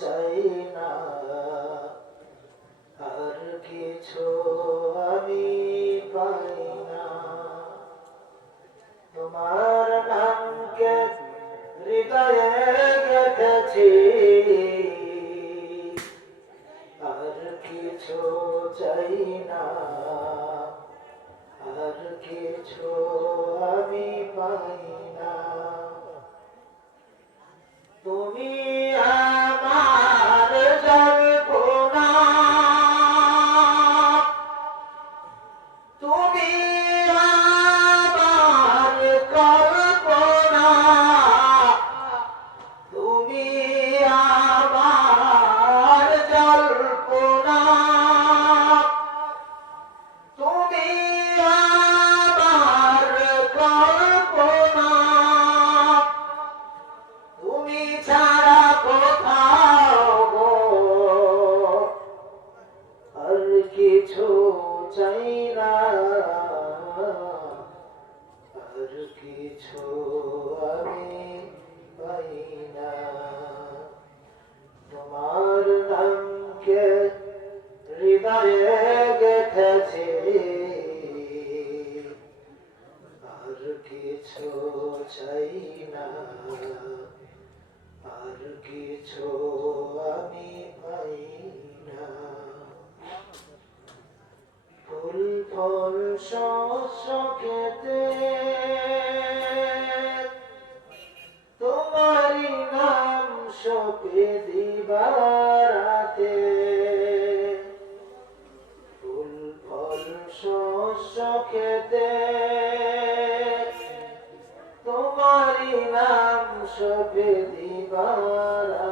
চাই না আর কিছু আমি পাই না তোমার নামকে হৃদয়ে গেঁথেছি আর কিছু চাই না আর কিছু আমি পাই না তুমি আমার কিছু আমি পাই না তোমার আর চাই না। আর কিছু আমি পাই না ফুল ফল শস্য শস্য খেতে তোমারি নাম সবে দিবারাতে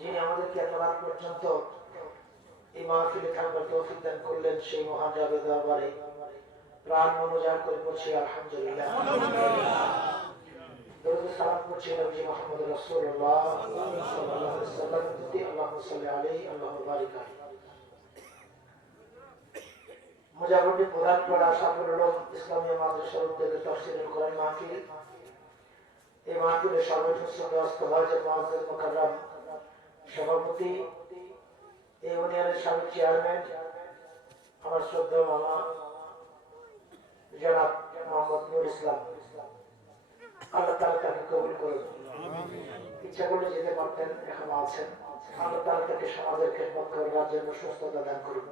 যিনি আমাদেরকে এত রাত পর্যন্ত এই মাহফিলে থাকবার তৌফিক দান করলেন, সেই মহান রাবের দরবারে প্রাণ মনোজান করে পড়ছি, আলহামদুলিল্লাহ। ইসলামী এই সর্বশ্রেষ্ঠ সভাপতি, ইউনিয়নের সাবেক চেয়ারম্যান, আমার শ্রদ্ধা মামা, জনাব মোহাম্মদ নুর ইসলাম। আল্লাহ তালা তাকে কবুল করুন। ইচ্ছা করলে যেতে পারতেন, এখনও আছেন। আল্লাহ তালা তাকে সমাজের খেদমত জন্য সুস্থতা দান করুন।